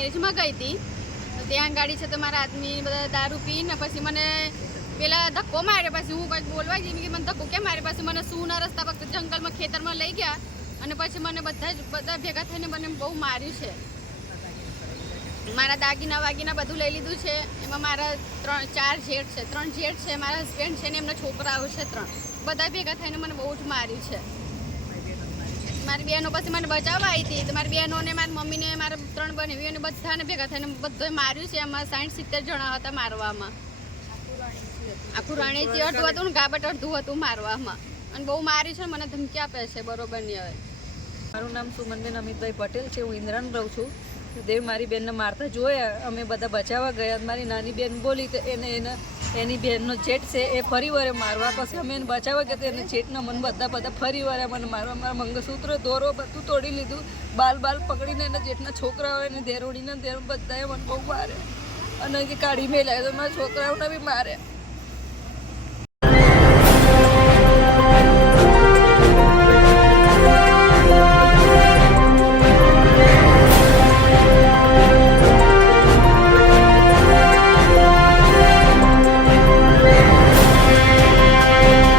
મેરેજમાં ગઈ હતી તો ત્યાં ગાડી છે તો મારા આદમી બધા દારૂ પીને પછી મને પેલા ધક્કો માર્યો. પછી હું કંઈક બોલવા જઈને કે મને ધક્કો કેમ માર્યો. પછી મને સૂના રસ્તા પર જંગલમાં ખેતરમાં લઈ ગયા અને પછી મને બધા ભેગા થઈને મને બહુ માર્યું છે. મારા દાગીના બધું લઈ લીધું છે. એમાં મારા 3 જેઠ છે, મારા હસબન્ડ છે ને એમના છોકરાઓ છે 3. બધા ભેગા થઈને મને બહુ જ માર્યું છે. મારી બહેનો પછી મને બચાવવા આવી હતી તો મારી બહેનોને મારી મમ્મીને મારા 3 બહેનોને બધાને ભેગા થઈને બધોએ માર્યું છે. એમાં 60-70 જણા હતા મારવામાં. આખું રણેજી અડધું હતું ને ગાબટ અડધું હતું મારવામાં. અને બહુ માર્યું છે. મને ધમકી આપે છે બરોબર નહીં. હવે મારું નામ સુમનબેન અમિતભાઈ પટેલ છે. હું ઇન્દ્રાન રહું છું. દેવ મારી બેનને મારતા જોયા, અમે બધા બચાવવા ગયા. મારી નાની બેન બોલી તો એની બેનનો જેઠ છે એ ફરી વારે મારવા. પછી અમે એને બચાવવા ગયા તો એને જેઠના મને બધા ફરી વારે મને મારવા. મારા મંગળસૂત્ર દોરો બધું તોડી લીધું. બાલ પકડીને એના જેઠના છોકરાઓ એને ધેરોડીને બધાએ મને બહુ મારે અને કાઢી મેલ્યા તો મારા છોકરાઓને બી માર્યા.